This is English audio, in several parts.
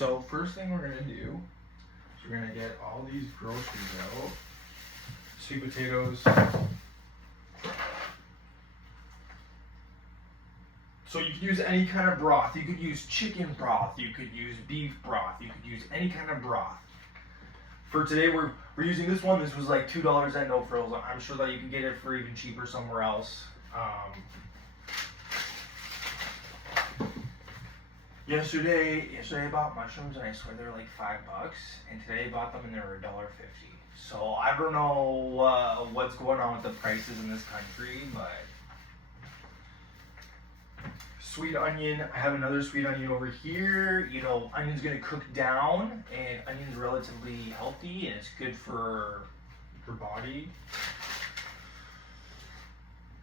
So first thing we're gonna do is we're gonna get all these groceries out. Sweet potatoes. So you could use any kind of broth. You could use chicken broth. You could use beef broth. You could use any kind of broth. For today, we're using this one. This was like $2 at No Frills. I'm sure that you can get it for even cheaper somewhere else. Yesterday I bought mushrooms and I swear they were like $5, and today I bought them and they were $1.50. So I don't know what's going on with the prices in this country, but sweet onion. I have another sweet onion over here. You know, onion's gonna cook down, and onion's relatively healthy and it's good for your body.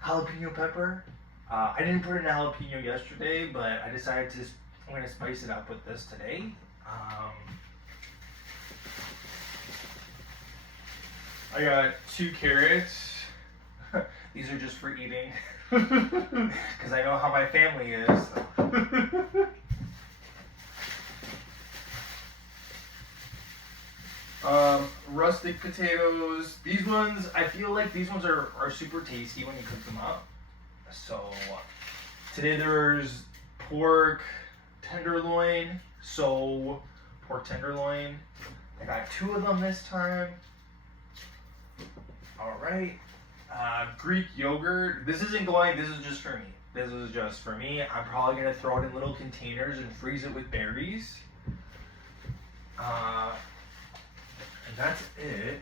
Jalapeno pepper. I didn't put in a jalapeno yesterday, but I decided I'm gonna spice it up with this today. I got 2 carrots. These are just for eating. Because I know how my family is. Rustic potatoes. These ones, I feel like these ones are super tasty when you cook them up. So today there's pork tenderloin. So pork tenderloin. I got 2 of them this time. All right. Greek yogurt. This isn't going, this is just for me. This is just for me. I'm probably going to throw it in little containers and freeze it with berries. And that's it.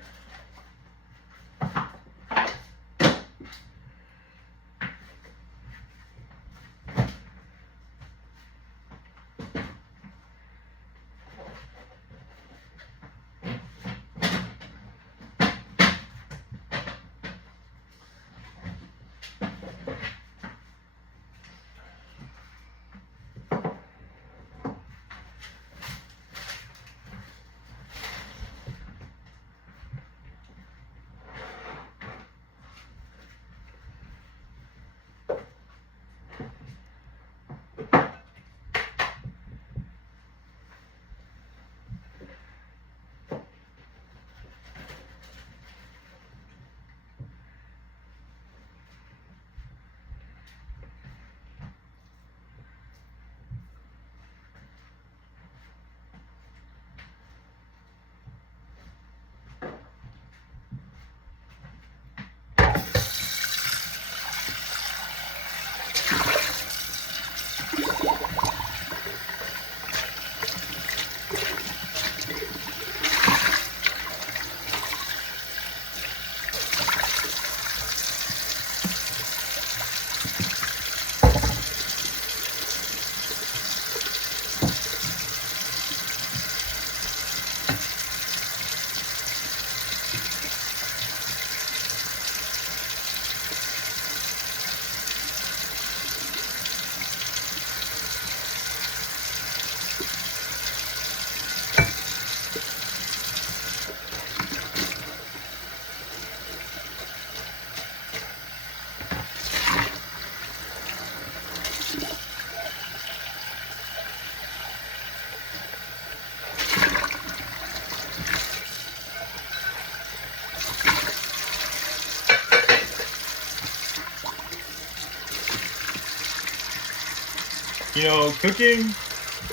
You know, cooking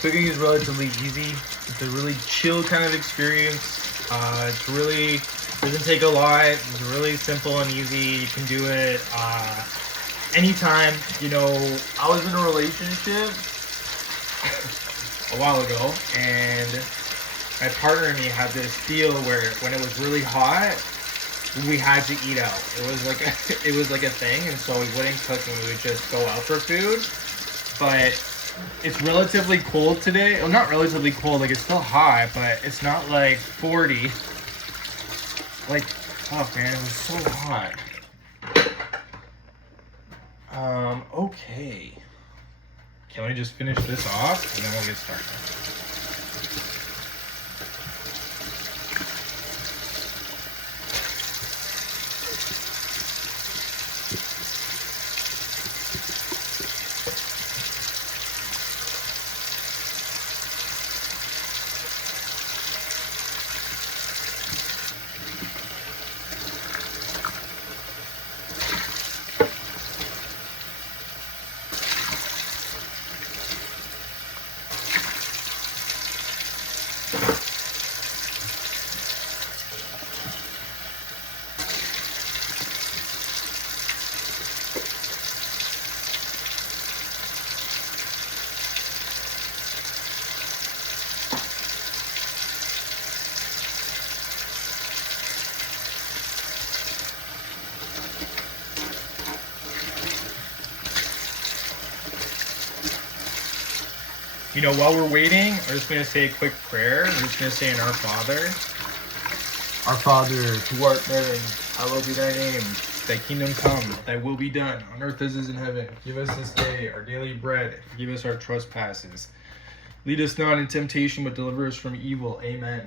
is relatively easy. It's a really chill kind of experience. It's really, doesn't take a lot. It's really simple and easy. You can do it anytime. You know, I was in a relationship a while ago, and my partner and me had this deal where when it was really hot, we had to eat out. It was like a thing, and so we wouldn't cook and we would just go out for food. But it's relatively cold today. Well, not relatively cold, like it's still hot, but it's not like 40. Like, oh man, it was so hot. Okay. Can we just finish this off and then we'll get started? You know, while we're waiting, I'm just going to say a quick prayer. I'm just going to say in Our Father. Our Father, who art in heaven, hallowed be thy name. Thy kingdom come, thy will be done, on earth as it is in heaven. Give us this day our daily bread. Forgive us our trespasses. Lead us not in temptation, but deliver us from evil. Amen.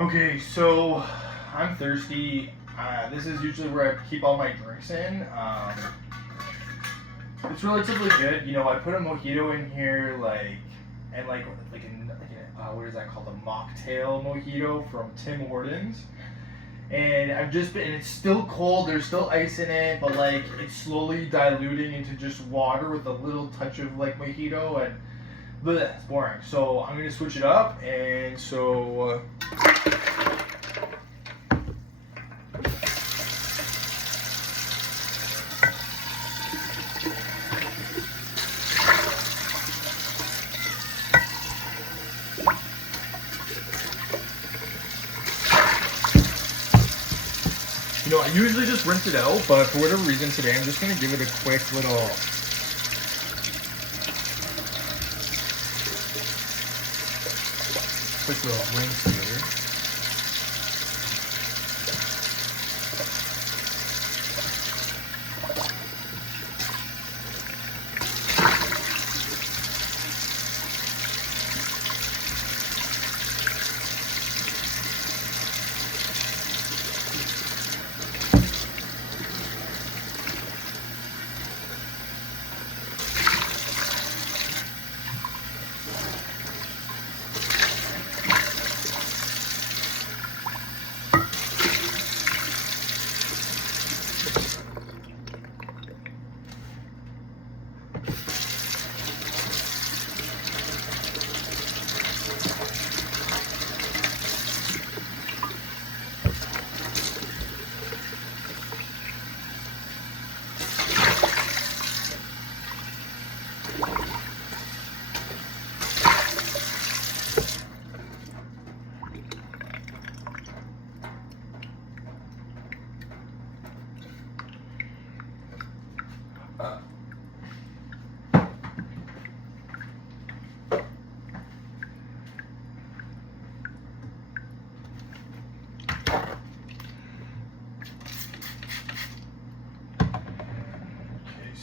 Okay, so I'm thirsty. This is usually where I keep all my drinks in. It's relatively good. You know, I put a mojito in here, what is that called? A mocktail mojito from Tim Hortons. And it's still cold. There's still ice in it, but like it's slowly diluting into just water with a little touch of like mojito, and bleh, it's boring. So I'm gonna switch it up, and so. You know, I usually just rinse it out, but for whatever reason today, I'm just going to give it a quick little rinse here.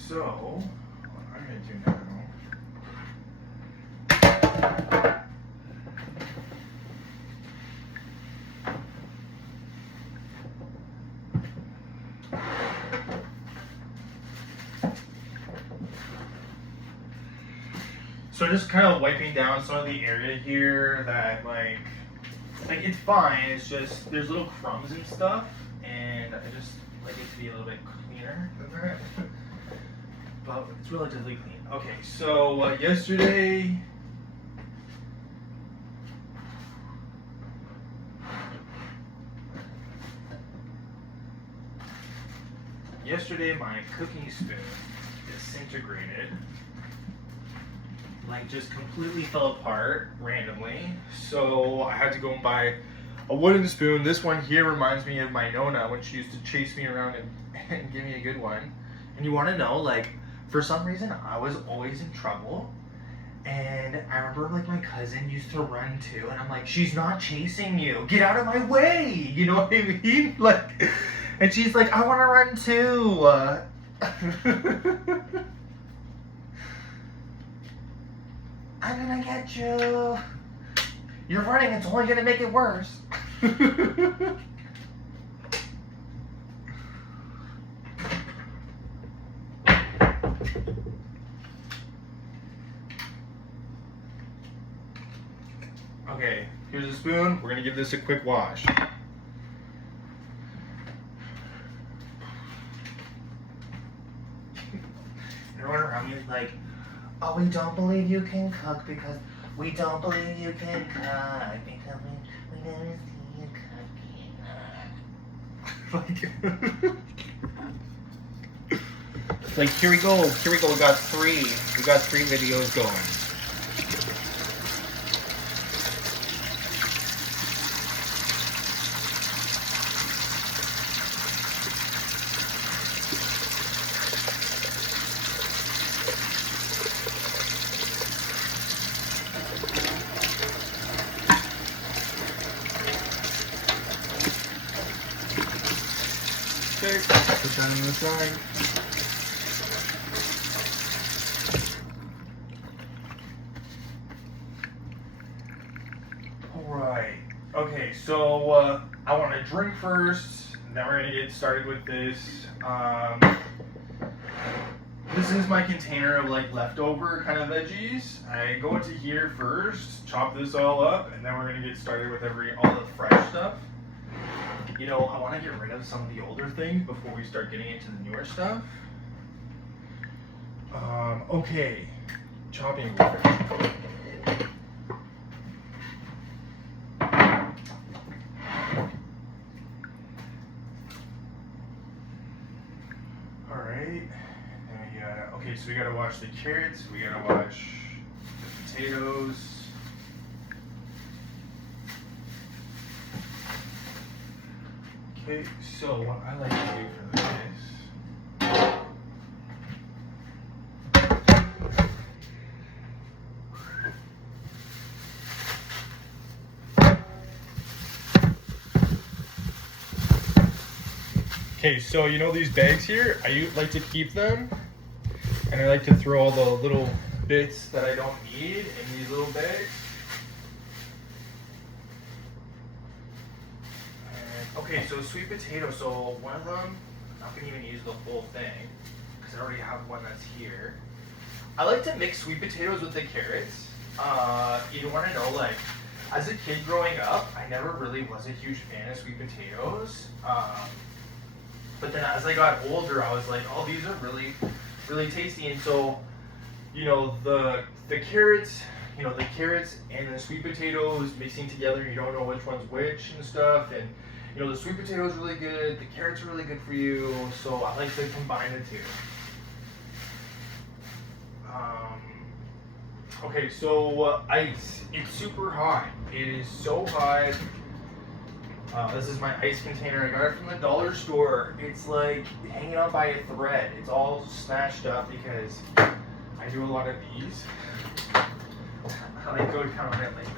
So, what I'm going to do now, so just kind of wiping down some of the area here that like it's fine, it's just there's little crumbs and stuff, and I just like it to be a little bit cleaner than that. But it's relatively clean. Okay, so yesterday my cooking spoon disintegrated, like just completely fell apart randomly. So I had to go and buy a wooden spoon. This one here reminds me of my Nona when she used to chase me around and give me a good one. And you want to know, like, for some reason, I was always in trouble, and I remember, like, my cousin used to run too, and I'm like, she's not chasing you, get out of my way, you know what I mean, like, and she's like, I want to run too, I'm gonna get you, you're running, it's only gonna make it worse. Okay, here's a spoon. We're gonna give this a quick wash. Everyone around me is like, oh, we don't believe you can cook because we don't believe you can cook because we never see you cooking. Like here we go, we got three videos going. perfect. Put that on the side. Alright. Okay, so I want to drink first. Then we're going to get started with this. This is my container of like leftover kind of veggies. I go into here first, chop this all up, and then we're going to get started with all the fresh stuff. You know, I want to get rid of some of the older things before we start getting into the newer stuff. Okay, chopping board. Alright, okay, so we gotta wash the carrots, we gotta wash the potatoes. Okay, so what I like to do for this, okay, so you know these bags here, I like to keep them, and I like to throw all the little bits that I don't need in these little bags. Okay, so sweet potato, so one of them, I'm not going to even use the whole thing, because I already have one that's here. I like to mix sweet potatoes with the carrots. You want to know, like, as a kid growing up, I never really was a huge fan of sweet potatoes. But then as I got older, I was like, oh, these are really, really tasty. And so, you know, the carrots, the carrots and the sweet potatoes mixing together, you don't know which one's which and stuff. And the sweet potato is really good, the carrots are really good for you, so I like to combine the two. Okay, so ice. It's super hot. It is so hot. This is my ice container. I got it from the dollar store. It's like hanging on by a thread. It's all snatched up because I do a lot of these. I like go down on it like this.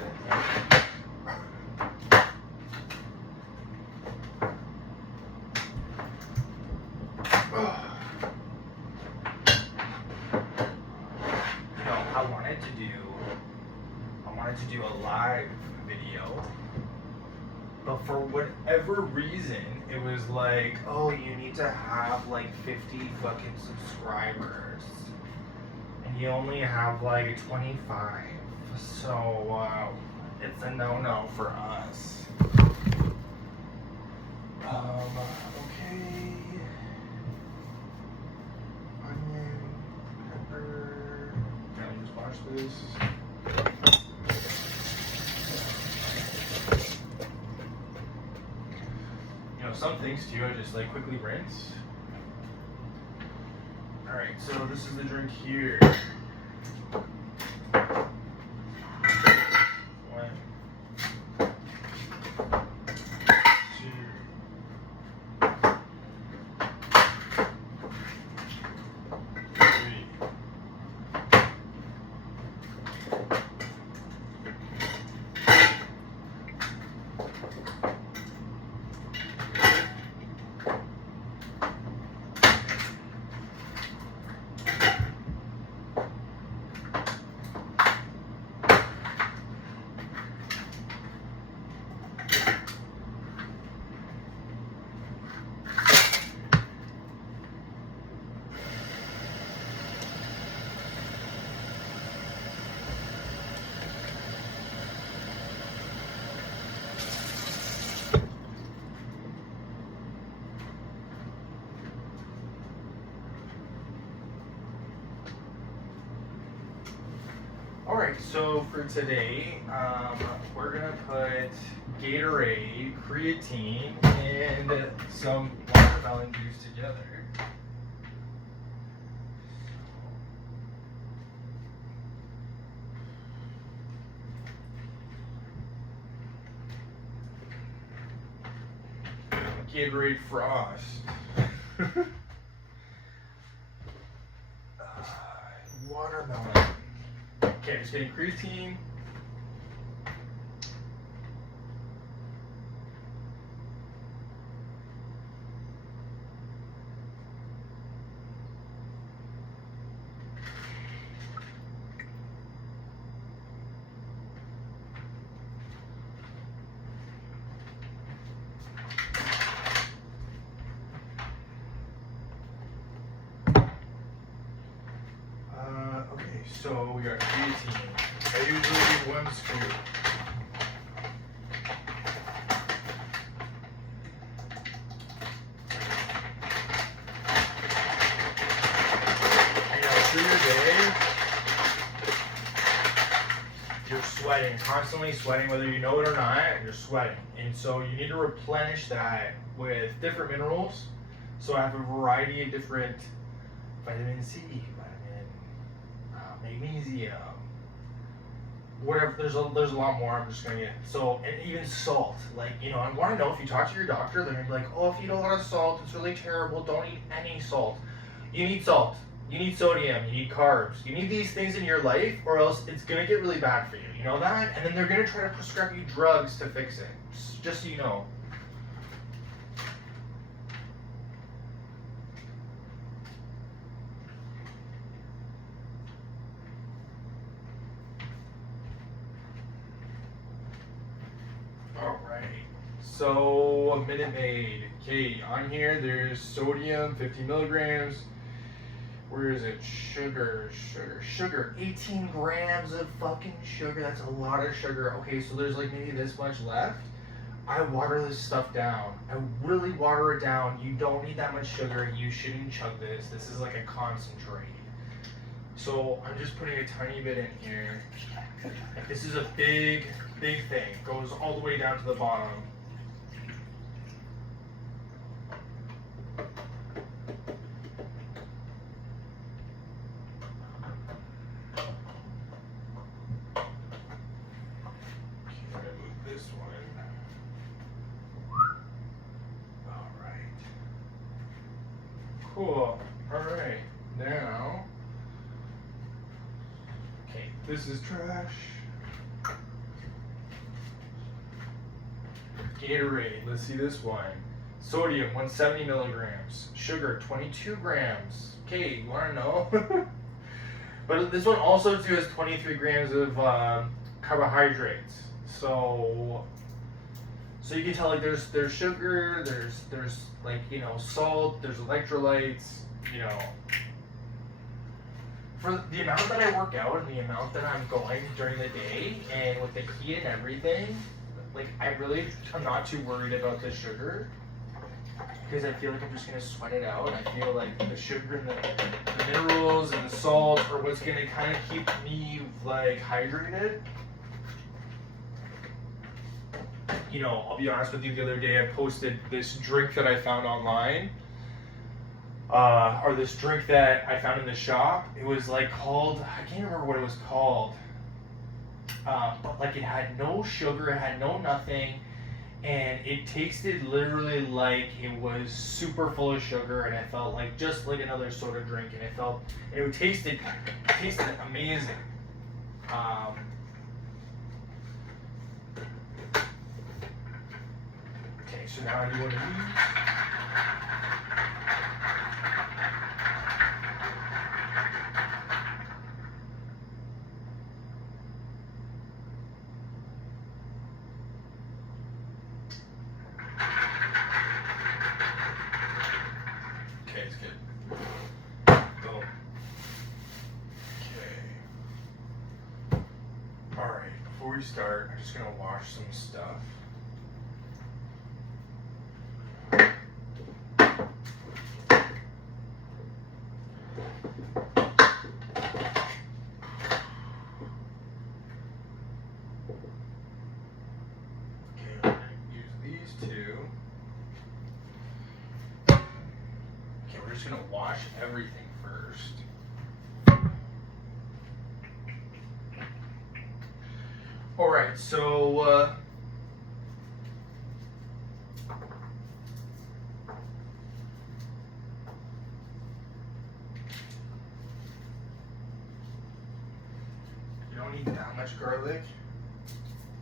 I wanted to do a live video, but for whatever reason, it was like, oh, you need to have like 50 fucking subscribers, and you only have like 25, so it's a no-no for us. Okay. Onion, pepper. Can I just wash this? Some things too, I just like quickly rinse. Alright, so this is the drink here. Alright, so for today, we're going to put Gatorade, creatine, and some watermelon juice together. Gatorade Frost. Watermelon. Okay, just getting creatine. So we got creatine. I usually do 1 scoop. Through your day, you're sweating, constantly sweating, whether you know it or not, you're sweating. And so you need to replenish that with different minerals. So I have a variety of different vitamin C, magnesium, whatever. There's a lot more. I'm just gonna get and even salt. Like, you know, I want to know if you talk to your doctor, they're gonna be like, oh, if you eat a lot of salt, it's really terrible. Don't eat any salt. You need salt. You need sodium. You need carbs. You need these things in your life, or else it's gonna get really bad for you. You know that? And then they're gonna try to prescribe you drugs to fix it. Just so you know. So a Minute Maid. Okay, on here there's sodium, 50 milligrams. Where is it? Sugar. 18 grams of fucking sugar. That's a lot of sugar. Okay, so there's like maybe this much left. I water this stuff down. I really water it down. You don't need that much sugar. You shouldn't chug this. This is like a concentrate. So I'm just putting a tiny bit in here. This is a big thing. It goes all the way down to the bottom. Cool. Alright. Now, okay, this is trash. Gatorade. Let's see this one. Sodium, 170 milligrams. Sugar, 22 grams. Okay, you want to know? But this one also too has 23 grams of carbohydrates. So you can tell, like, there's sugar, there's like, you know, salt, there's electrolytes, you know. For the amount that I work out and the amount that I'm going during the day, and with the heat and everything, like, I'm not too worried about the sugar, because I feel like I'm just gonna sweat it out. I feel like the sugar and the minerals and the salt are what's gonna kind of keep me, like, hydrated. You know, I'll be honest with you, the other day I posted this drink that I found online, or this drink that I found in the shop. It was like called, I can't remember what it was called, but like it had no sugar, it had no nothing, and it tasted literally like it was super full of sugar, and it felt like just like another soda drink, and it tasted amazing. Okay, so now I do one of these. Okay, it's good. Boom. Okay. Alright, before we start, I'm just gonna wash some stuff. We're just gonna wash everything first. All right, so you don't need that much garlic.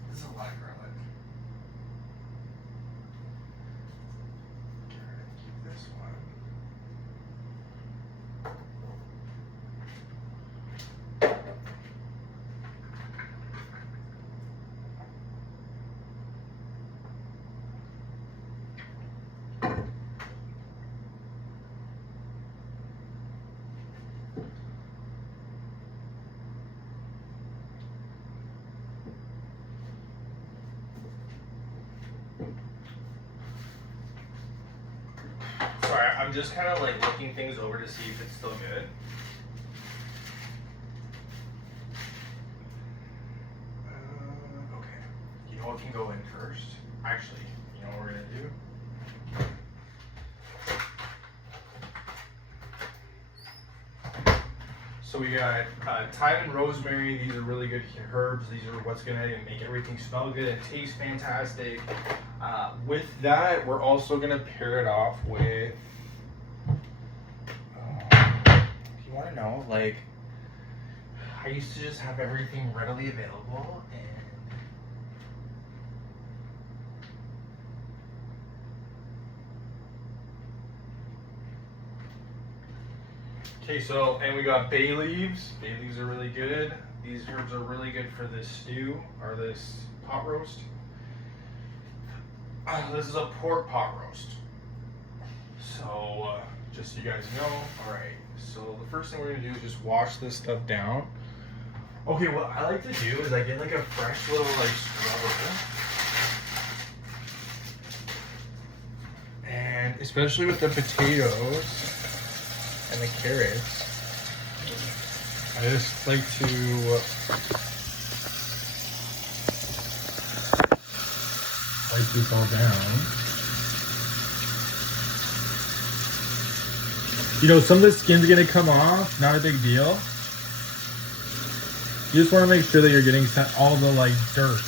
This is a lot of garlic. Keep this one. Sorry, I'm just kind of like looking things over to see if it's still good. Okay. You know what can go in first? Actually, you know what we're gonna do? So we got thyme and rosemary. These are really good herbs. These are what's gonna make everything smell good and taste fantastic. With that, we're also gonna pair it off with. If you want to know, like, I used to just have everything readily available, and okay, so, and we got bay leaves. Bay leaves are really good. These herbs are really good for this stew, or this pot roast. This is a pork pot roast. So, just so you guys know. Alright, so the first thing we're going to do is just wash this stuff down. Okay, what I like to do is I get like a fresh little like scrubber. And especially with the potatoes and the carrots, I just like to wipe this all down. You know, some of the skin's gonna come off, not a big deal. You just want to make sure that you're getting all the like dirt.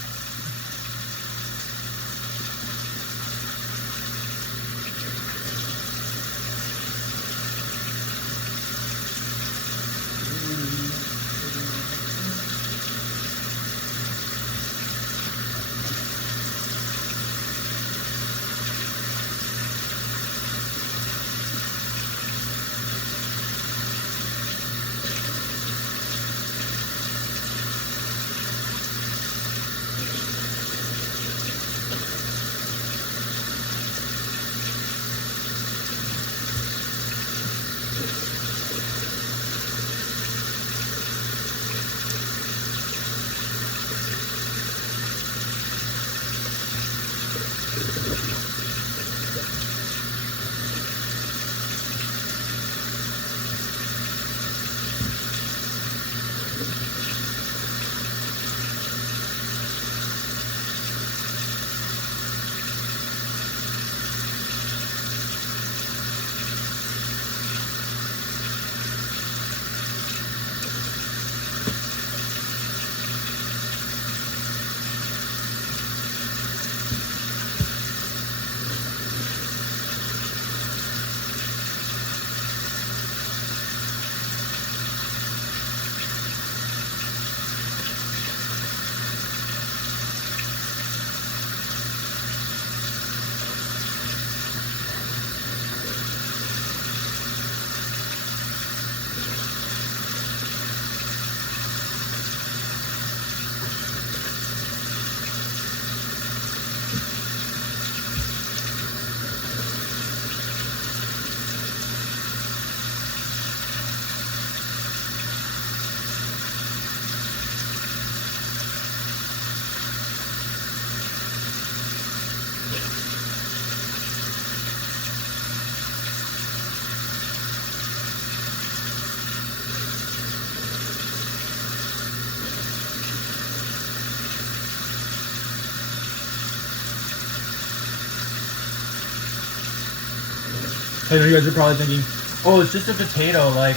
I know you guys are probably thinking, oh, it's just a potato, like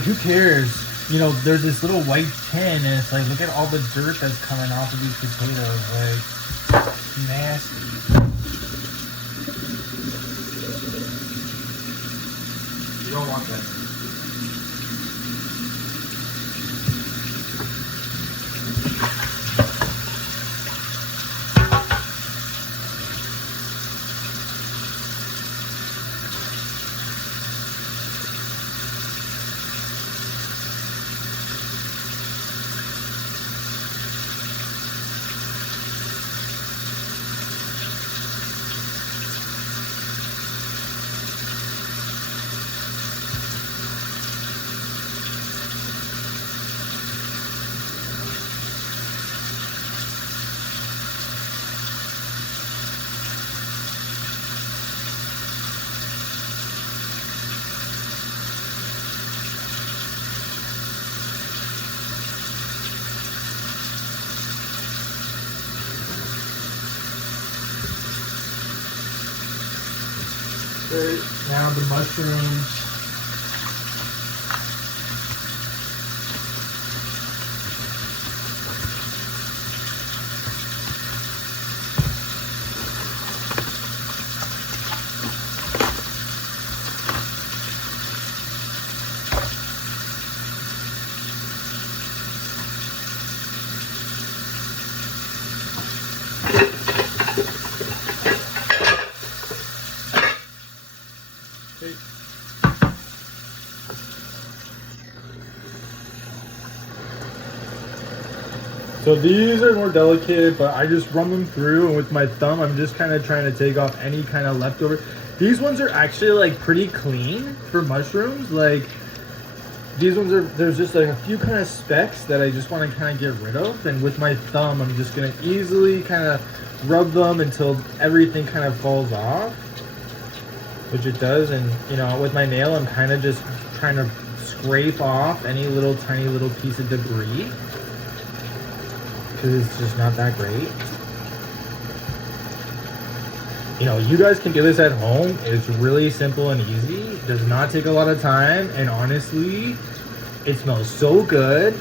who cares? You know, there's this little white tin, and it's like, look at all the dirt that's coming off of these potatoes, like, nasty. You don't want that. Okay, now the mushrooms. So these are more delicate, but I just run them through, and with my thumb, I'm just kind of trying to take off any kind of leftover. These ones are actually like pretty clean for mushrooms. Like these ones are, there's just like a few kind of specks that I just want to kind of get rid of. And with my thumb, I'm just going to easily kind of rub them until everything kind of falls off, which it does. And you know, with my nail, I'm kind of just trying to scrape off any little tiny little piece of debris, because it's just not that great. You know, you guys can do this at home. It's really simple and easy. It does not take a lot of time, and honestly, it smells so good.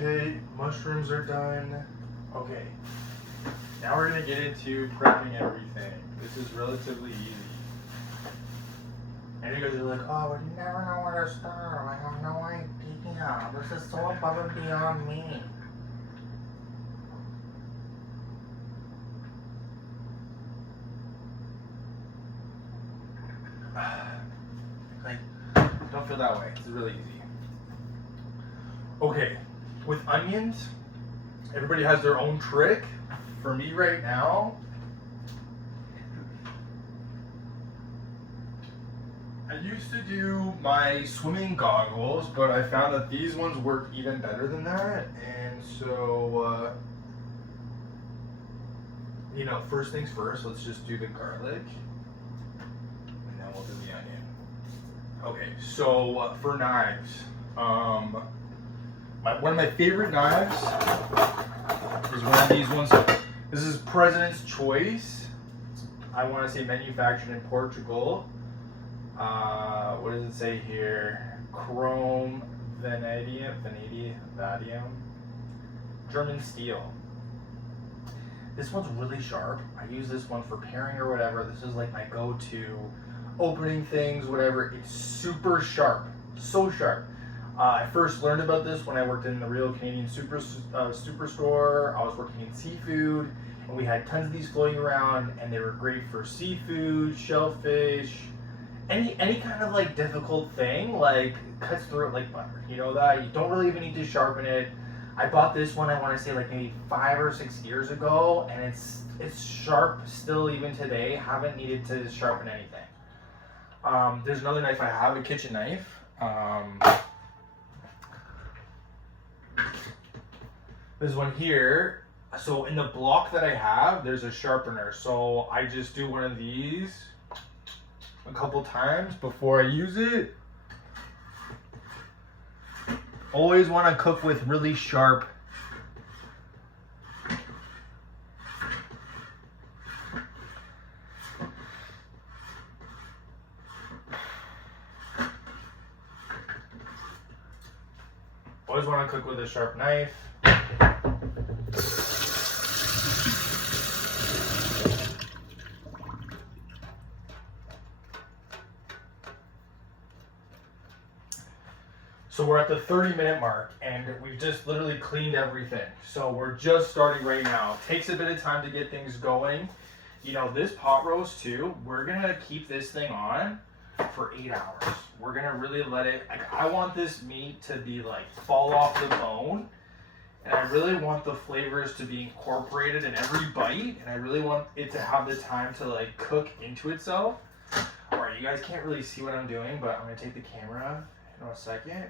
Okay, mushrooms are done. Okay, now we're gonna get into prepping everything. This is relatively easy. And you guys are like, oh, we never know where to start. I have no idea. This is so above and beyond me. Like, don't feel that way. It's really easy. Okay, with onions, everybody has their own trick. For me right now, I used to do my swimming goggles, but I found that these ones work even better than that. And so, you know, first things first, let's just do the garlic. And then we'll do the onion. Okay, so for knives, one of my favorite knives is one of these ones. This is President's Choice. I want to say manufactured in Portugal. What does it say here? Chrome vanadium, German steel. This one's really sharp. I use this one for paring or whatever. This is like my go-to opening things, whatever. It's super sharp, so sharp. I first learned about this when I worked in the Real Canadian Superstore. I was working in seafood, And we had tons of these floating around, and they were great for seafood, shellfish, any kind of like difficult thing, like cuts through it like butter. You know that you don't really even need to sharpen it. I bought this one, I want to say like maybe 5 or 6 years ago, and it's sharp still even today. Haven't needed to sharpen anything. There's another knife I have, a kitchen knife. There's one here. So in the block that I have, there's a sharpener. So I just do one of these a couple times before I use it. Always want to cook with really sharp always want to cook with a sharp knife. So we're at the 30-minute mark, and we've just literally cleaned everything. So we're just starting right now. It takes a bit of time to get things going. You know, this pot roast too, we're gonna keep this thing on for 8 hours. We're gonna really let it, like, I want this meat to be like fall off the bone, and I really want the flavors to be incorporated in every bite, and I really want it to have the time to like cook into itself. All right, you guys can't really see what I'm doing, but I'm gonna take the camera in a second.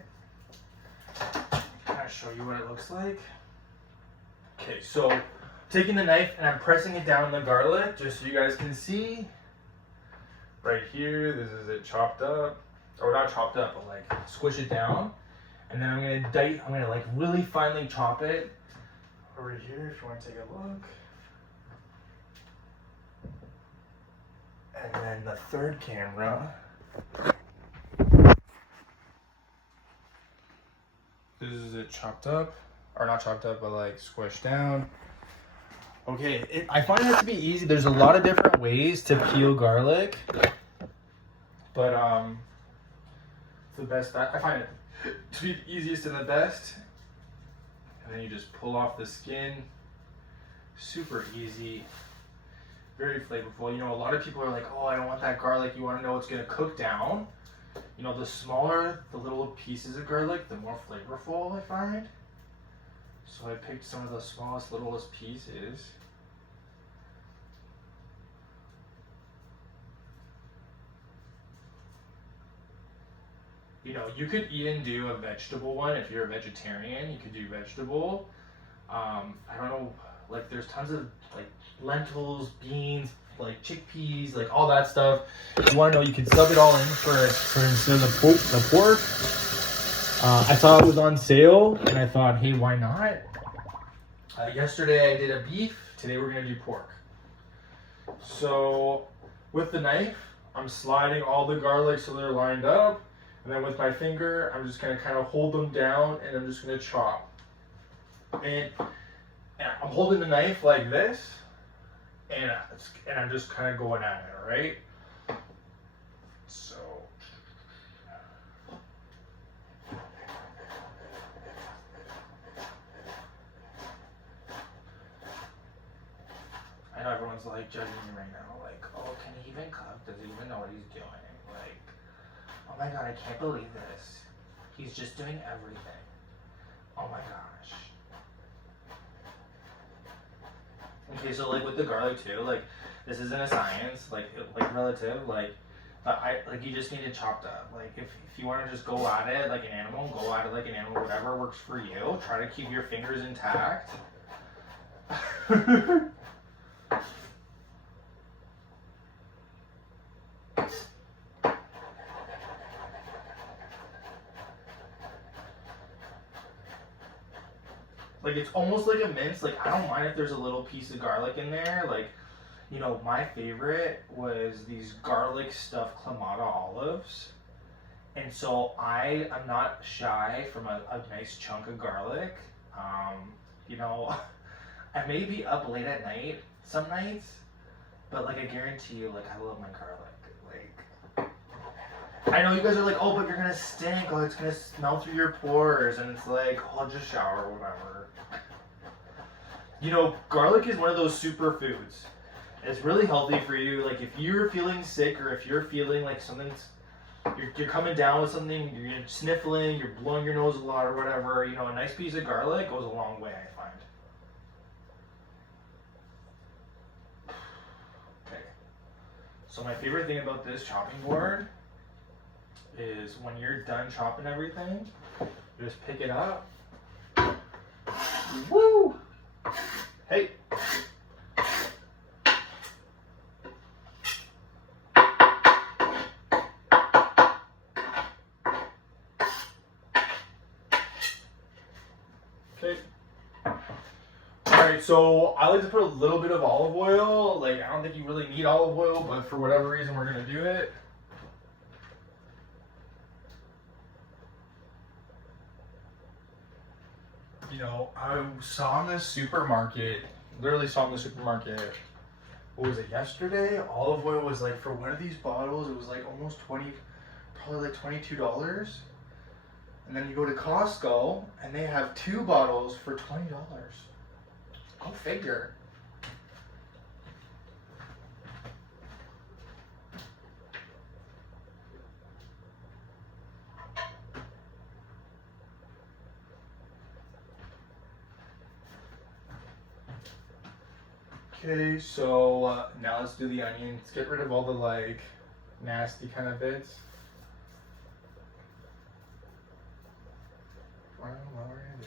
Kind of show you what it looks like. Okay, so taking the knife and I'm pressing it down in the garlic just so you guys can see. Right here, this is it chopped up, or not chopped up, but like squish it down. And then I'm gonna like really finely chop it over here if you want to take a look. And then the third camera. This is it chopped up, or not chopped up, but like squished down. Okay, I find it to be easy. There's a lot of different ways to peel garlic, but it's the best. I find it to be the easiest and the best. And then you just pull off the skin. Super easy, very flavorful. You know, a lot of people are like, oh, I don't want that garlic. You want to know it's gonna cook down. You know, the smaller the little pieces of garlic, the more flavorful I find. So I picked some of the smallest, littlest pieces. You know, you could even do a vegetable one if you're a vegetarian. You could do vegetable. I don't know, like there's tons of like lentils, beans, like chickpeas, like all that stuff. If you want to know, you can sub it all in for instead of the pork. I saw it was on sale, and I thought, hey, why not? Yesterday I did a beef. Today we're gonna do pork. So with the knife, I'm sliding all the garlic so they're lined up, and then with my finger, I'm just gonna kind of hold them down, and I'm just gonna chop. And I'm holding the knife like this. And I'm just kind of going at it, all right? So, I know everyone's like judging me right now, like, oh, can he even cook? Does he even know what he's doing? Like, oh my god, I can't believe this. He's just doing everything. Oh my gosh. Okay, so like with the garlic too, like this isn't a science, like relative, like you just need it chopped up. Like if you want to just go at it like an animal, go at it like an animal, whatever works for you. Try to keep your fingers intact. Like it's almost like a mince. Like I don't mind if there's a little piece of garlic in there. Like, you know, my favorite was these garlic stuffed Clamato olives. And so I am not shy from a nice chunk of garlic. You know, I may be up late at night some nights, but like I guarantee you, like I love my garlic. Like I know you guys are like, oh, but you're gonna stink. Oh, it's gonna smell through your pores, and it's like, oh, I'll just shower or whatever. You know, garlic is one of those superfoods. It's really healthy for you. Like if you're feeling sick or if you're feeling like something's, you're coming down with something, you're sniffling, you're blowing your nose a lot or whatever, you know, a nice piece of garlic goes a long way, I find. Okay. So my favorite thing about this chopping board is when you're done chopping everything, you just pick it up. Woo! Hey! Okay. Alright, so I like to put a little bit of olive oil. Like, I don't think you really need olive oil, but for whatever reason, we're going to do it. You know, I saw in the supermarket, literally saw in the supermarket, what was it, yesterday? Olive oil was like, for one of these bottles, it was like almost 20, probably like $22. And then you go to Costco, and they have 2 bottles for $20. Go figure. Okay, so now let's do the onions. Get rid of all the like nasty kind of bits. What we're gonna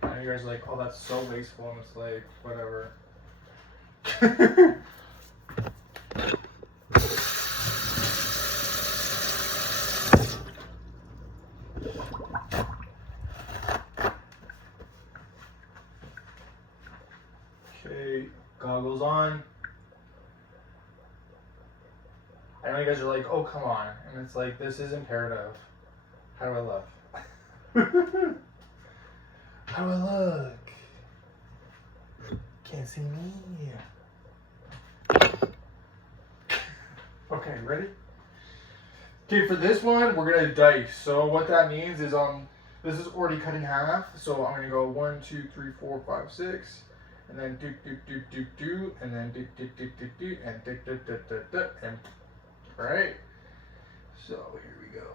do? I know you guys are like, oh, that's so wasteful, and it's like, whatever. Okay, goggles on. I know you guys are like, oh, come on. And it's like, this is imperative. How do I look? How do I look? Can't see me. Okay, ready? Okay, for this one, we're gonna dice. So what that means is this is already cut in half. So I'm gonna go 1, 2, 3, 4, 5, 6. And then do, and then do, and do, and alright? So here we go.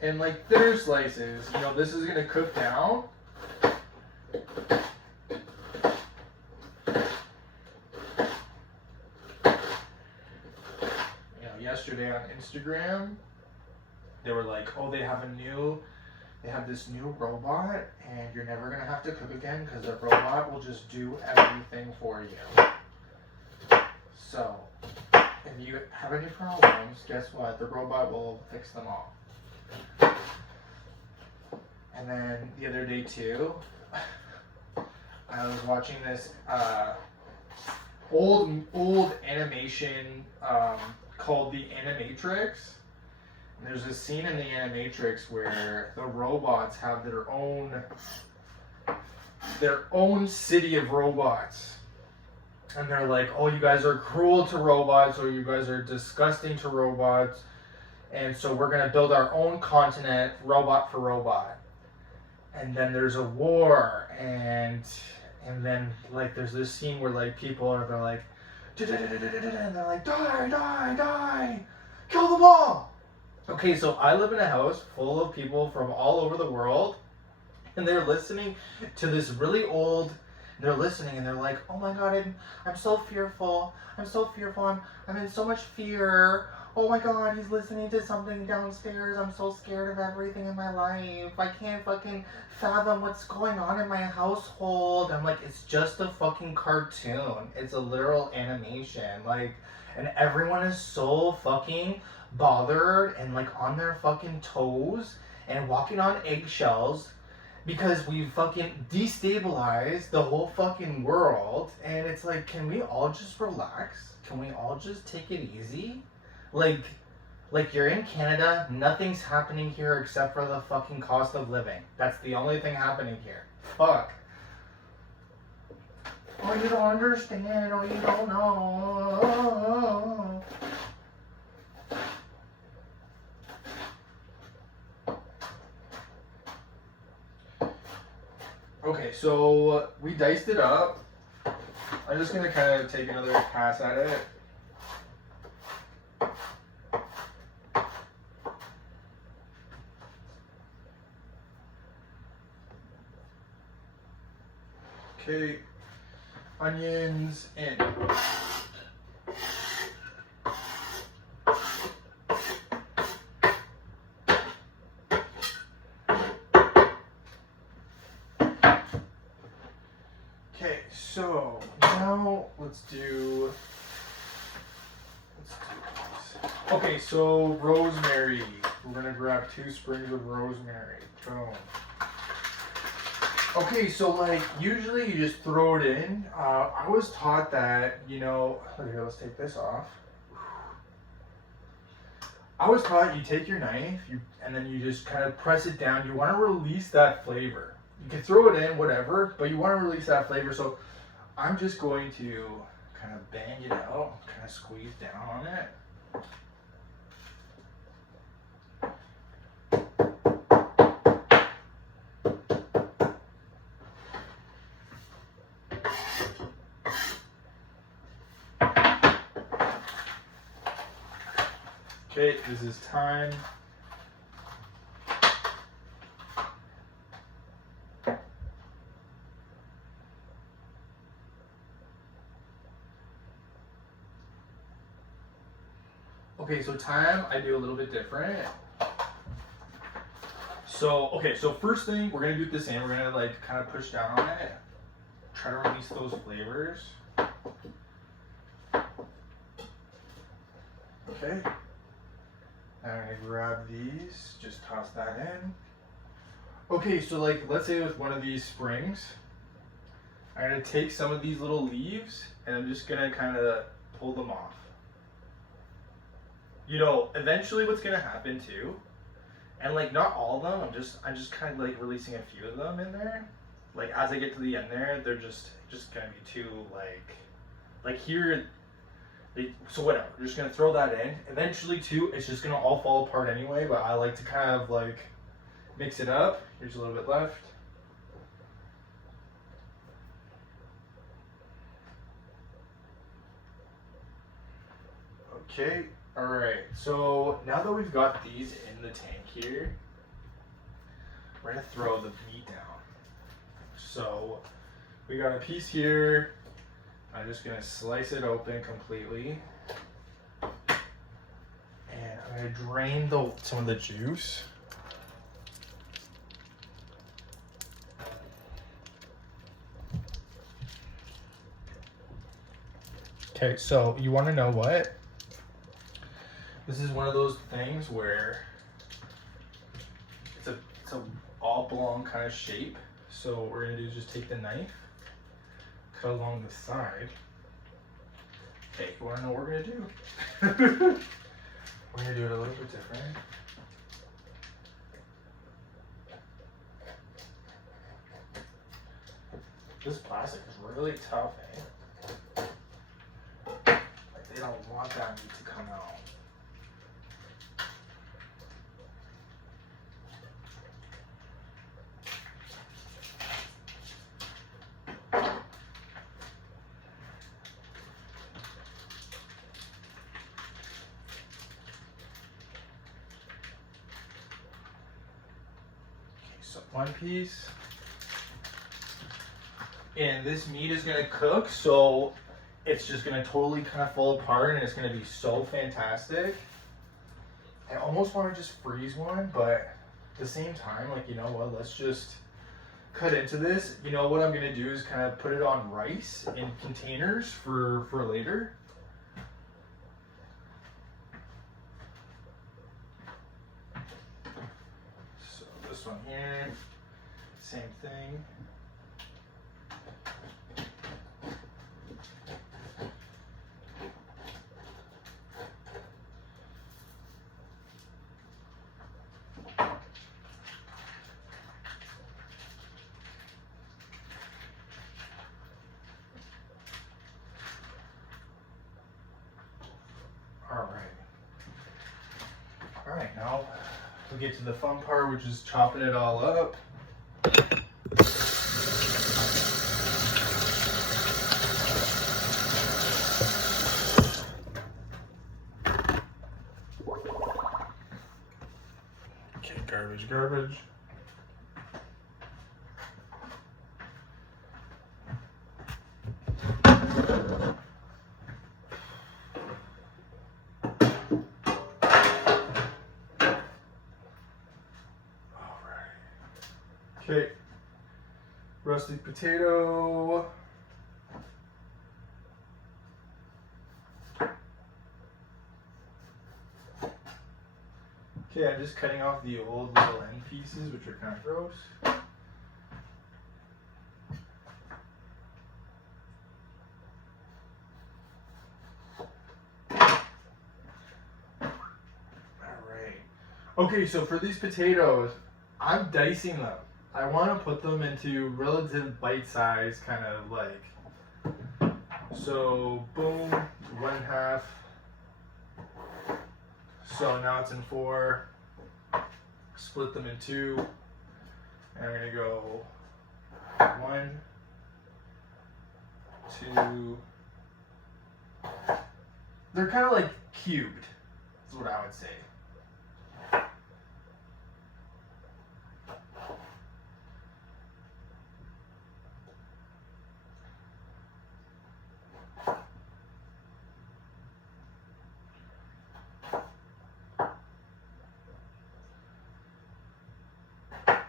And like thinner slices, you know, this is gonna cook down. Yesterday on Instagram, they were like, oh, they have this new robot, and you're never gonna have to cook again because the robot will just do everything for you. So if you have any problems, guess what? The robot will fix them all. And then the other day too, I was watching this old animation called The Animatrix. And there's a scene in The Animatrix where the robots have their own city of robots. And they're like, oh, you guys are cruel to robots, or you guys are disgusting to robots. And so we're going to build our own continent, robot for robot. And then there's a war, and then like there's this scene where like they're like, and they're like, die, die, die, kill them all. Okay, so I live in a house full of people from all over the world, and they're listening to this really old, they're listening, and they're like, oh my god, I'm so fearful, I'm in so much fear. Oh my god, he's listening to something downstairs. I'm so scared of everything in my life. I can't fucking fathom what's going on in my household. I'm like, it's just a fucking cartoon. It's a literal animation. Like, and everyone is so fucking bothered and like on their fucking toes and walking on eggshells because we fucking destabilized the whole fucking world. And it's like, can we all just relax? Can we all just take it easy? Like you're in Canada, nothing's happening here except for the fucking cost of living. That's the only thing happening here. Fuck. Oh, you don't understand. Oh, you don't know. Okay, so we diced it up. I'm just gonna kind of take another pass at it. Okay, onions in. Okay, so now let's do this. Okay, so rosemary. We're gonna grab 2 sprigs of rosemary. Boom. Okay, so like usually you just throw it in. I was taught that, you know, okay, let's take this off. I was taught you take your knife and then you just kind of press it down. You want to release that flavor. You can throw it in, whatever, but you want to release that flavor. So I'm just going to kind of bang it out, kind of squeeze down on it. Okay, this is time. Okay, so thyme I do a little bit different. So, okay, so first thing we're gonna do at this end, we're gonna like kind of push down on it, try to release those flavors. Okay. Now I'm gonna grab these, just toss that in. Okay, so like let's say with one of these springs, I'm gonna take some of these little leaves and I'm just gonna kind of pull them off. You know, eventually what's gonna happen too, and like not all of them, I'm just kind of like releasing a few of them in there. Like as I get to the end there, they're just gonna be too like here. So whatever, we're just gonna throw that in. Eventually too, it's just gonna all fall apart anyway, but I like to kind of like mix it up. Here's a little bit left. Okay, all right, so now that we've got these in the tank here, we're gonna throw the meat down. So we got a piece here. I'm just gonna slice it open completely. And I'm gonna drain some of the juice. Okay, so you wanna know what? This is one of those things where it's a oblong kind of shape. So what we're gonna do is just take the knife, cut along the side. Okay, you wanna know what we're gonna do? We're gonna do it a little bit different. This plastic is really tough, eh? Like they don't want that meat to come out. So one piece, and this meat is gonna cook, so it's just gonna totally kind of fall apart, and it's gonna be so fantastic. I almost want to just freeze one, but at the same time, like, you know what? Let's just cut into this. You know what I'm gonna do is kind of put it on rice in containers for later. This one here, same thing. we get to the fun part, which is chopping it all up. Okay, garbage. Okay, roasted potato. Okay, I'm just cutting off the old little end pieces, which are kind of gross. Alright. Okay, so for these potatoes, I'm dicing them. I want to put them into relative bite size, kind of like. So, boom, 1/2. So now it's in 4. Split them in 2. And I'm going to go 1, 2. They're kind of like cubed, is what I would say.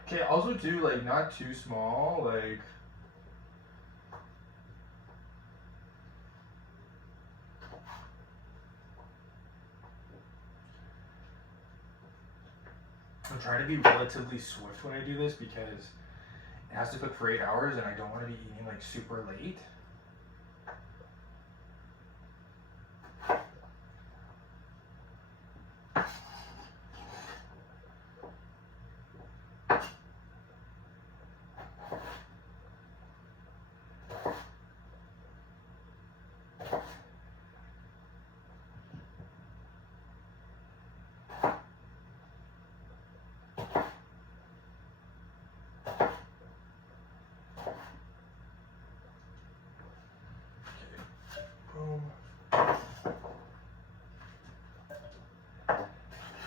Okay, also do like not too small, like I'm trying to be relatively swift when I do this because it has to cook for 8 hours and I don't want to be eating like super late.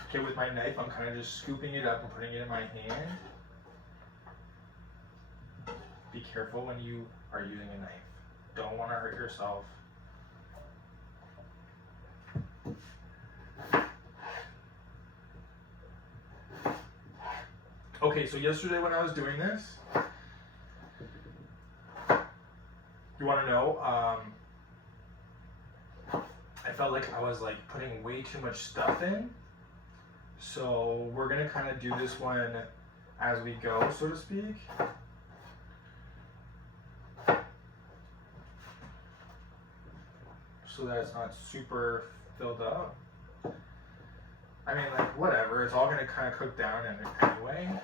Okay, with my knife, I'm kind of just scooping it up and putting it in my hand. Be careful when you are using a knife. Don't want to hurt yourself. Okay, so yesterday when I was doing this, you want to know, I felt like I was like putting way too much stuff in. So we're gonna kind of do this one as we go, so to speak. So that it's not super filled up. I mean, like, whatever, it's all gonna kind of cook down anyway.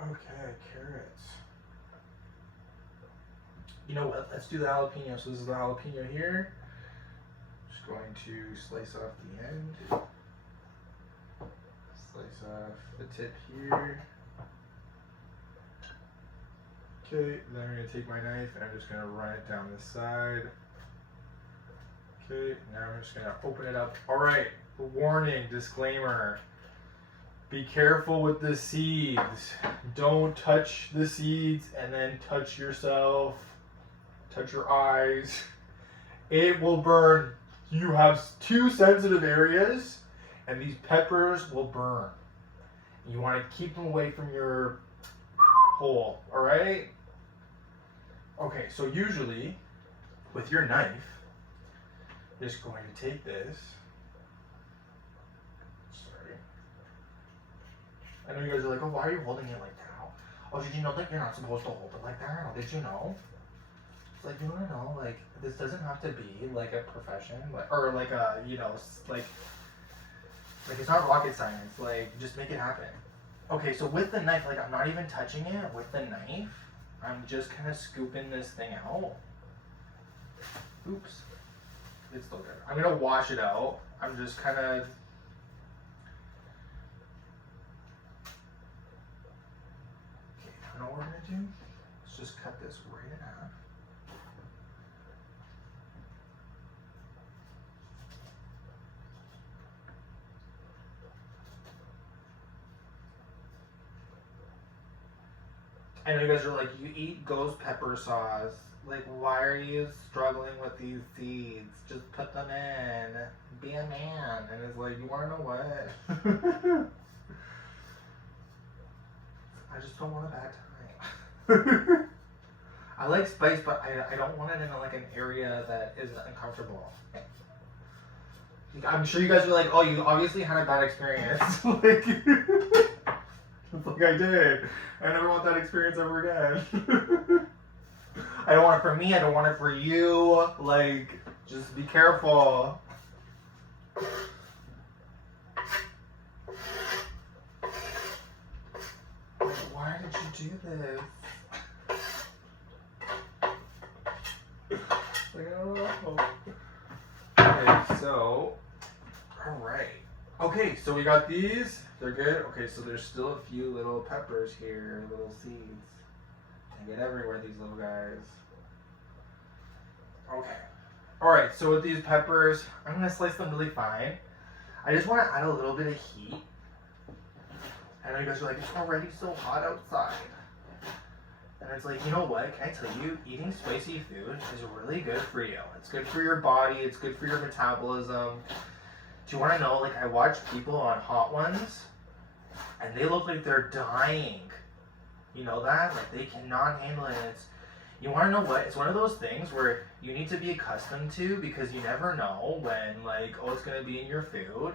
Okay, carrots. You know what, let's do the jalapeno. So this is the jalapeno here. Just going to slice off the end. Slice off the tip here. Okay, then I'm going to take my knife and I'm just going to run it down this side. Okay, now I'm just going to open it up. Alright, warning, disclaimer. Be careful with the seeds. Don't touch the seeds and then touch yourself. Touch your eyes. It will burn. You have 2 sensitive areas and these peppers will burn. You want to keep them away from your hole, alright? Okay, so usually with your knife, you're just going to take this. Sorry. I know you guys are like, oh, why are you holding it like that? Oh, did you know that you're not supposed to hold it like that? Oh, did you know? It's like, you want to know, like, this doesn't have to be like a profession, like, or like a, you know, like it's not rocket science. Like, just make it happen. Okay, so with the knife, like, I'm not even touching it with the knife. I'm just kind of scooping this thing out. Oops. It's still good. I'm gonna wash it out. I'm just kind of. Okay, I know what we're gonna do. Let's just cut this right in half. I know you guys are like, you eat ghost pepper sauce. Like, why are you struggling with these seeds? Just put them in. Be a man. And it's like, you wanna know what? I just don't want a bad time. I like spice, but I don't want it in like an area that is uncomfortable. I'm sure you guys are like, oh, you obviously had a bad experience. Like, it's like I did. I never want that experience ever again. I don't want it for me. I don't want it for you. Like, just be careful. Why did you do this? Like, I don't know. Okay, so, alright. Okay, so we got these. They're good. Okay, so there's still a few little peppers here, little seeds. They get everywhere, these little guys. Okay. Alright, so with these peppers, I'm going to slice them really fine. I just want to add a little bit of heat. I know you guys are like, it's already so hot outside. And it's like, you know what? Can I tell you, eating spicy food is really good for you. It's good for your body. It's good for your metabolism. Do you want to know, like, I watch people on hot ones, and they look like they're dying. You know that? Like, they cannot handle it. You want to know what? It's one of those things where you need to be accustomed to, because you never know when, like, oh, it's going to be in your food.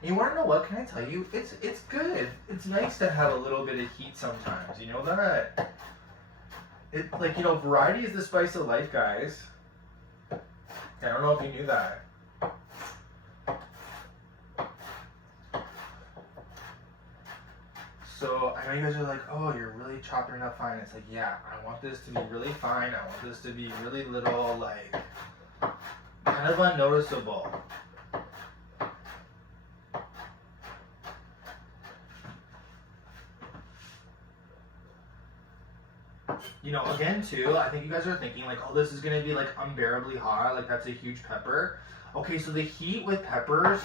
And you want to know what? Can I tell you? It's good. It's nice to have a little bit of heat sometimes. You know that? It, like, you know, variety is the spice of life, guys. I don't know if you knew that. So, I know you guys are like, oh, you're really chopping it up fine. It's like, yeah, I want this to be really fine. I want this to be really little, like, kind of unnoticeable. You know, again, too, I think you guys are thinking, like, oh, this is going to be, like, unbearably hot. Like, that's a huge pepper. Okay, so the heat with peppers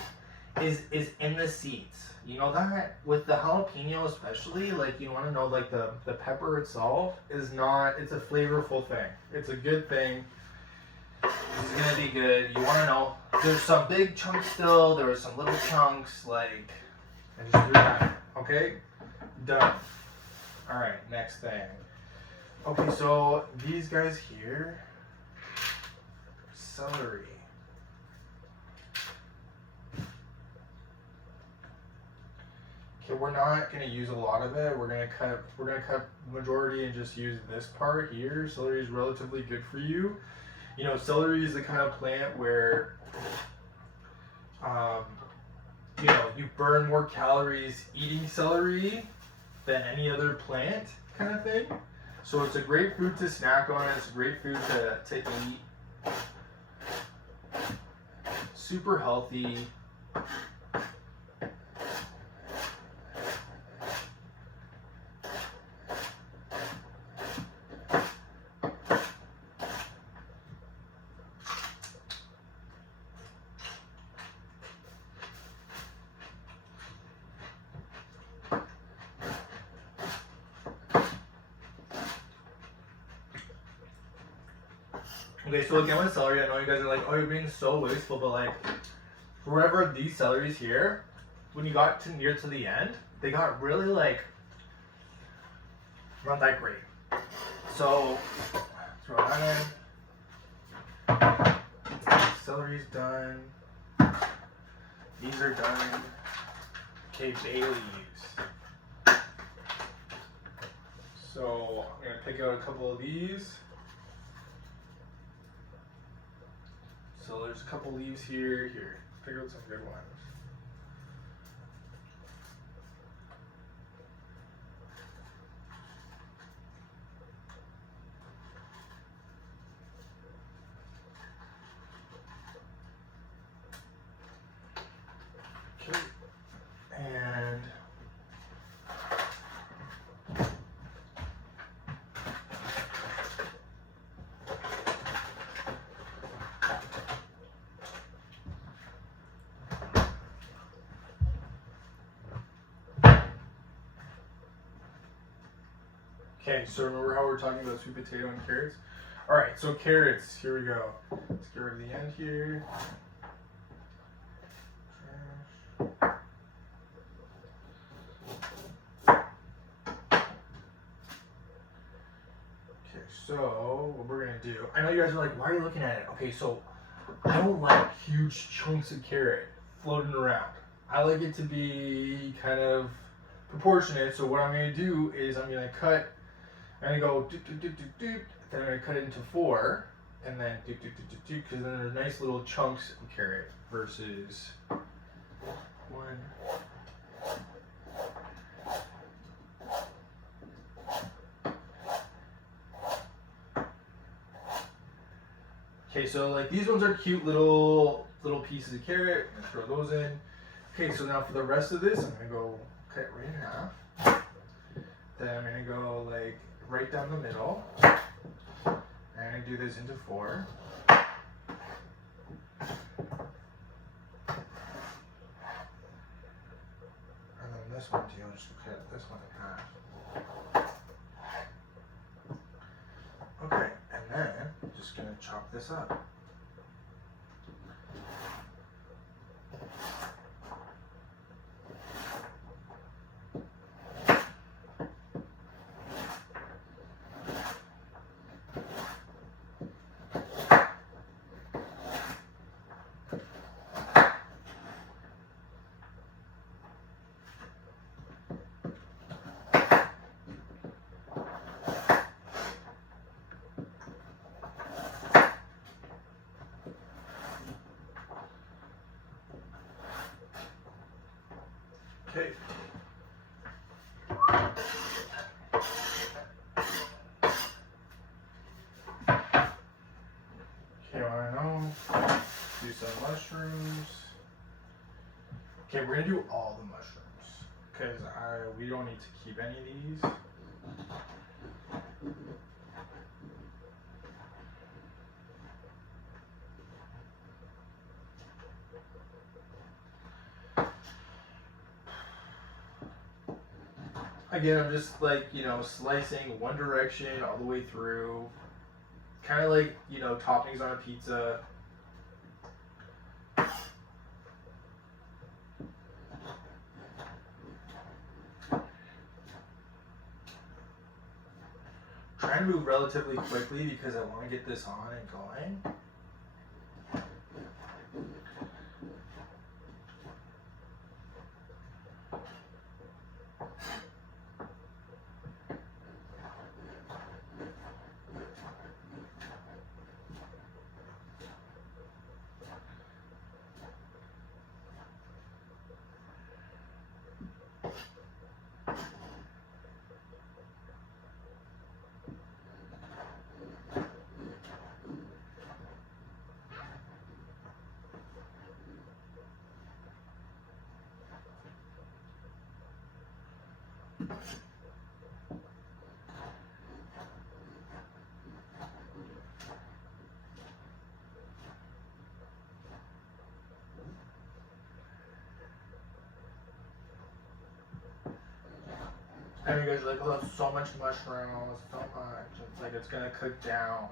is in the seeds. You know that? With the jalapeno especially, like, you want to know, like, the pepper itself is not, it's a flavorful thing. It's a good thing. This is going to be good. You want to know, there's some big chunks still. There was some little chunks, like, I just threw that. Okay? Done. All right, next thing. Okay, so these guys here, celery. Okay, we're not gonna use a lot of it. We're gonna cut majority and just use this part here. Celery is relatively good for you. You know, celery is the kind of plant where, you know, you burn more calories eating celery than any other plant, kind of thing. So it's a great food to snack on. It's a great food to eat. Super healthy. Okay, so again with celery, I know you guys are like, oh, you're being so wasteful, but like, for whatever these celeries here, when you got to near to the end, they got really like, not that great. So, throw that in. Celery's done. These are done. Okay, bay leaves. So, I'm gonna pick out a couple of these. So there's a couple leaves here. Here, pick out some good ones. Okay, so remember how we're talking about sweet potato and carrots? All right, so carrots, here we go. Let's get rid of the end here. Okay, so what we're gonna do, I know you guys are like, why are you looking at it? Okay, so I don't like huge chunks of carrot floating around. I like it to be kind of proportionate, so what I'm gonna do is I'm gonna cut, I'm gonna go doot, doot, doot, doot, doot, then I'm gonna cut it into 4, and then doot, doot, doot, doot, doot, because then there's nice little chunks of carrot versus 1. Okay, so like these ones are cute little pieces of carrot. I'm gonna throw those in. Okay, so now for the rest of this, I'm gonna go cut it right in half. Then I'm gonna go like right down the middle. And I'm gonna do this into 4. And then this one too, I'll just cut this one in half. Okay, and then I'm just gonna chop this up. Okay. Okay, I know. Do some mushrooms. Okay, we're gonna do all the mushrooms because we don't need to keep any of these. Again, I'm just like, slicing one direction all the way through. Kind of like, toppings on a pizza. Trying to move relatively quickly because I want to get this on and going. And you guys are like, oh, that's so much mushrooms, so much. It's like it's gonna cook down.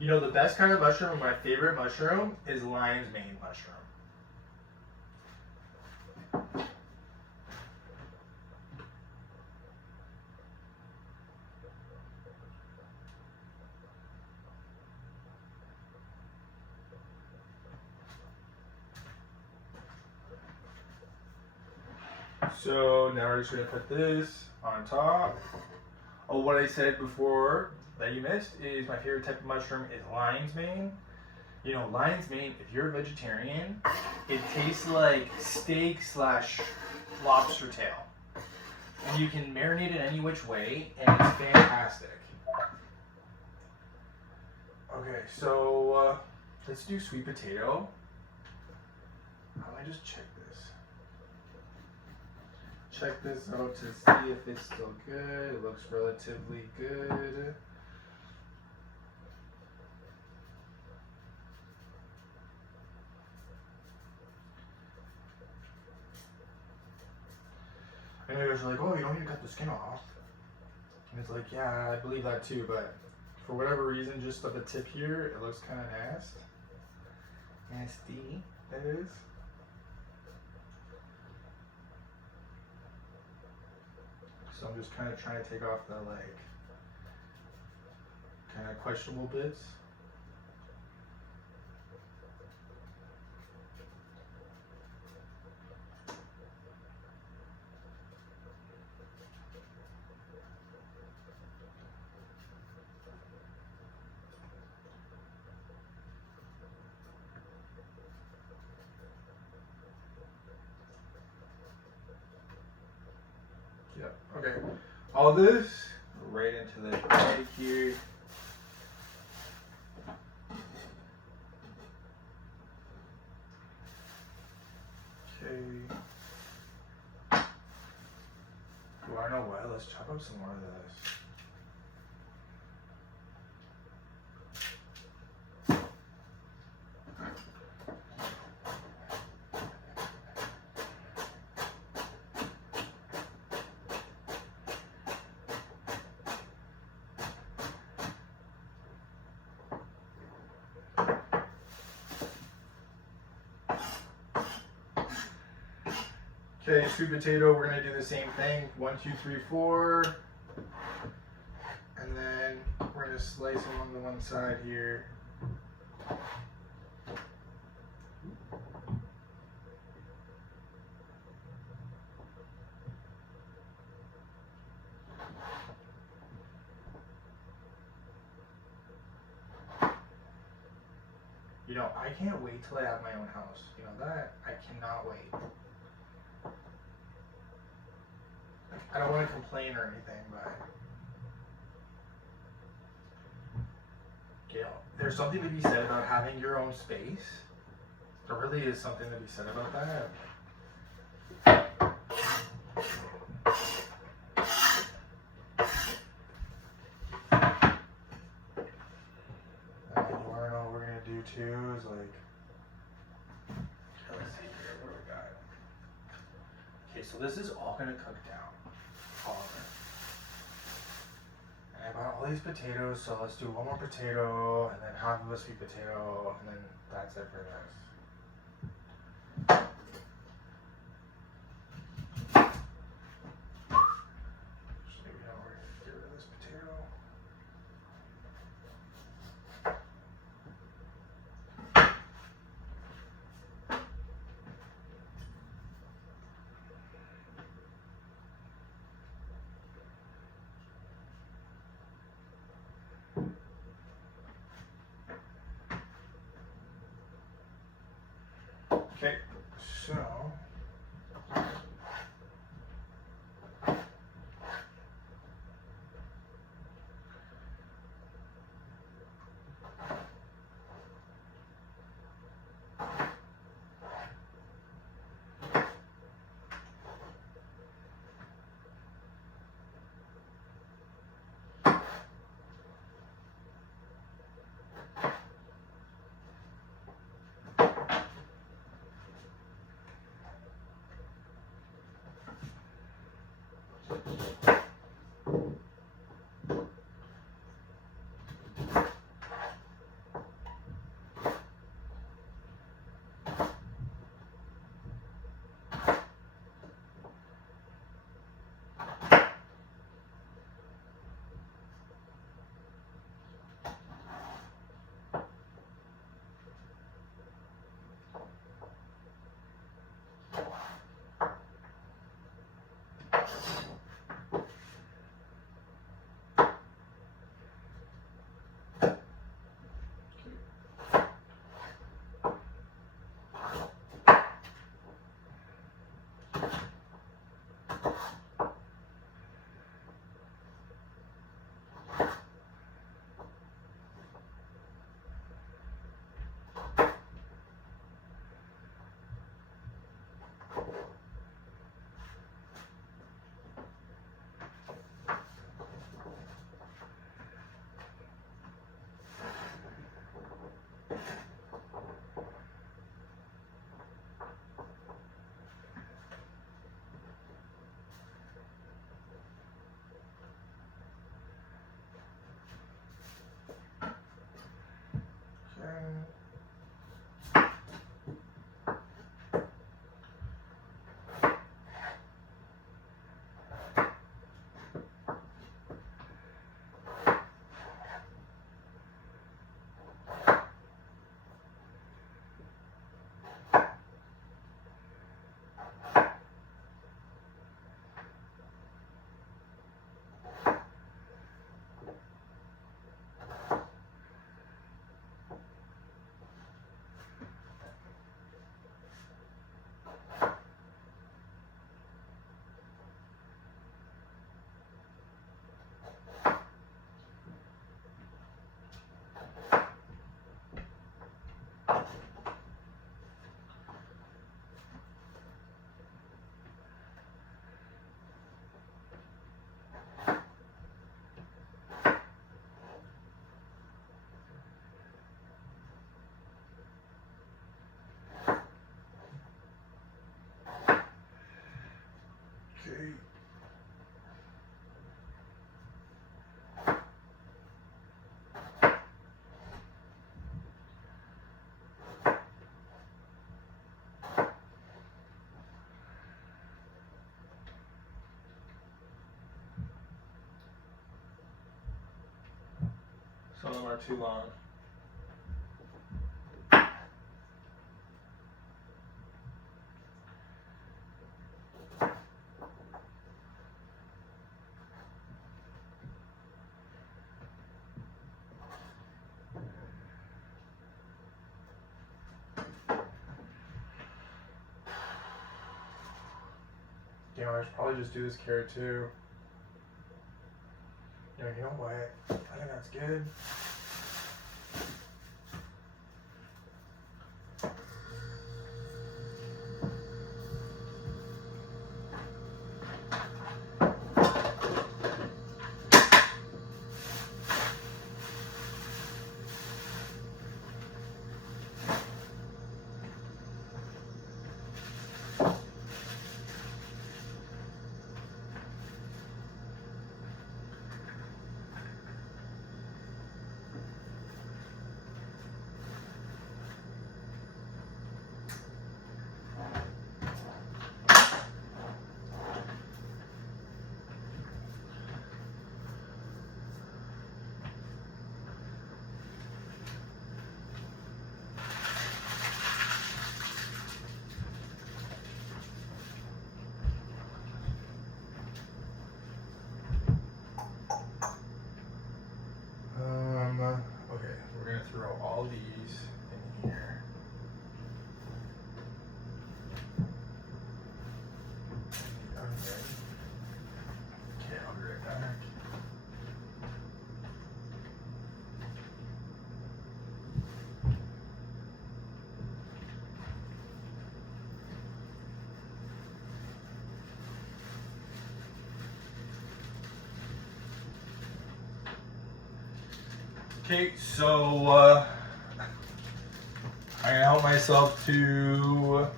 The best kind of mushroom, my favorite mushroom, is lion's mane mushroom. So now we're just gonna put this on top. Oh, what I said before that you missed is my favorite type of mushroom is lion's mane. Lion's mane, if you're a vegetarian, it tastes like steak / lobster tail. And you can marinate it any which way, and it's fantastic. Okay, so let's do sweet potato. How do I just check this? Check this out to see if it's still good. It looks relatively good. potatoes are like, oh, you don't need to cut the skin off. And it's like, yeah, I believe that too, but for whatever reason, just at the tip here, it looks kind of nasty, that is. So I'm just kind of trying to take off the like, kind of questionable bits. Yep, okay. All this right into the bag here. Okay. Ooh, I know what, let's chop up some more of this. Okay, sweet potato, we're gonna do the same thing. 1, 2, 3, 4. And then we're gonna slice along the one side here. You know, I can't wait till I have my own house. You know that? I cannot wait. I don't want to complain or anything, but you know, there's something to be said about having your own space. There really is something to be said about that. And you want to know what we're gonna do too? Is like, let's see here, what do we got? Okay, so this is all gonna cook down. All of it. And I bought all these potatoes, so let's do one more potato and then half of a sweet potato, and then that's it for this. Just maybe now we're gonna get rid of this potato. Okay, so them are too long. Damn, I should probably just do this carrot too. You know what? I think that's good. Okay, we're gonna throw all these in here. Okay, I'll be right back. Okay, so I help myself to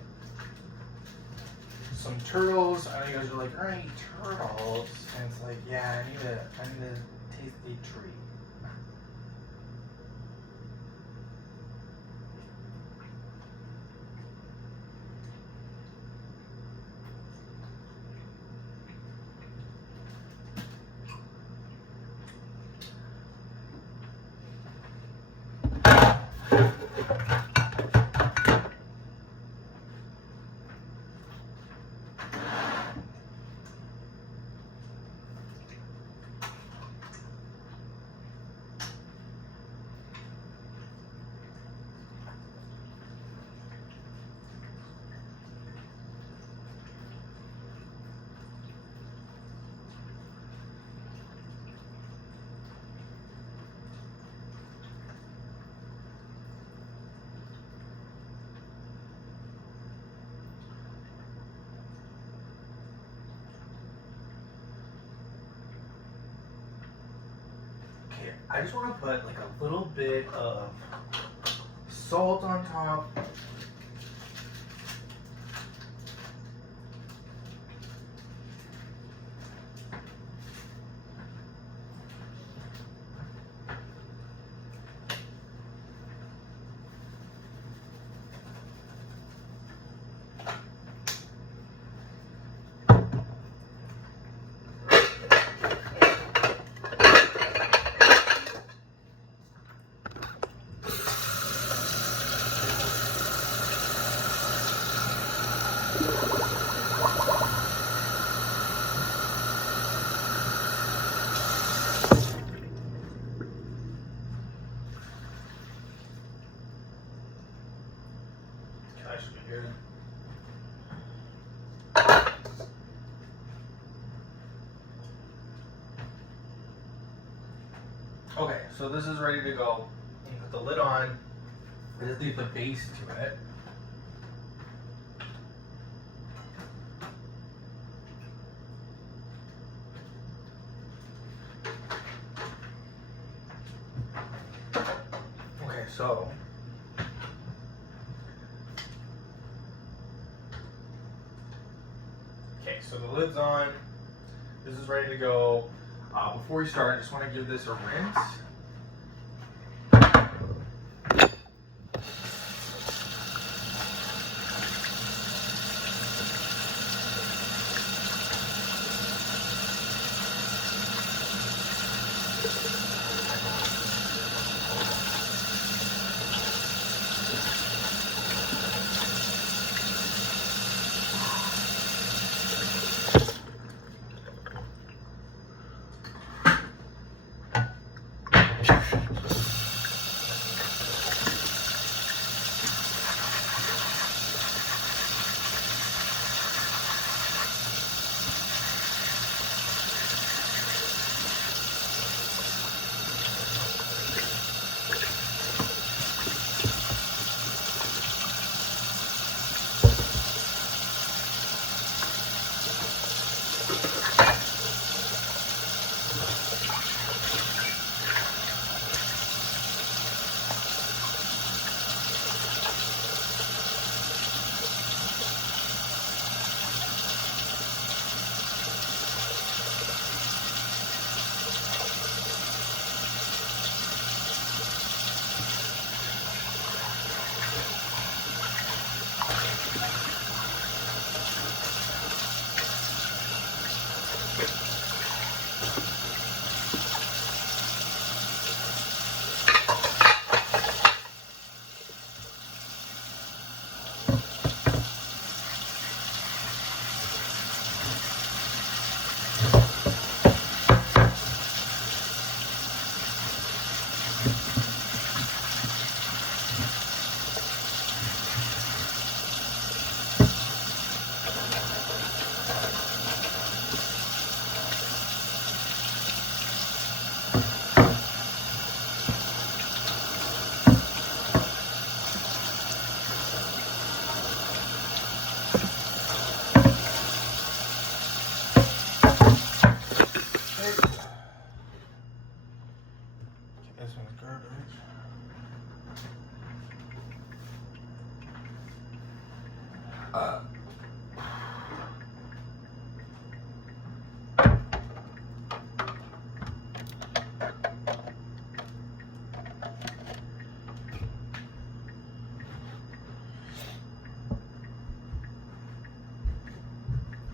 some turtles. I know you guys are like, "Are any turtles?" And it's like, yeah, I need to taste a treat. I just want to put like a little bit of salt on top. That should be good. Okay, so this is ready to go. You put the lid on. Just leave the base to it. Okay, so the lid's on. This is ready to go. Before we start, I just want to give this a rinse.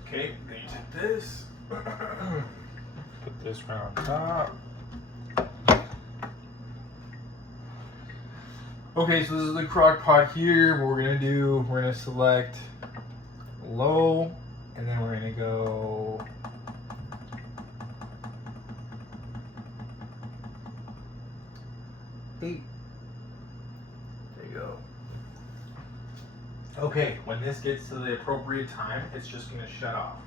Okay, then you take this. Put this right on top. Okay, so this is the crock pot here. What we're gonna do, we're gonna select low, and then we're gonna go eight. There you go. Okay, when this gets to the appropriate time, it's just gonna shut off.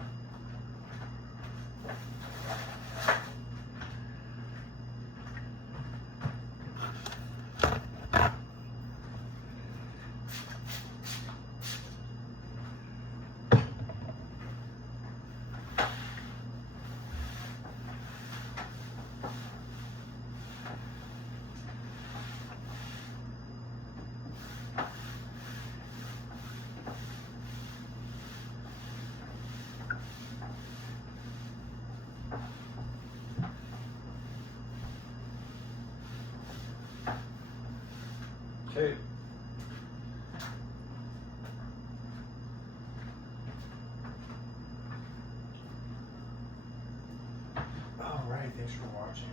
Okay. All right, thanks for watching.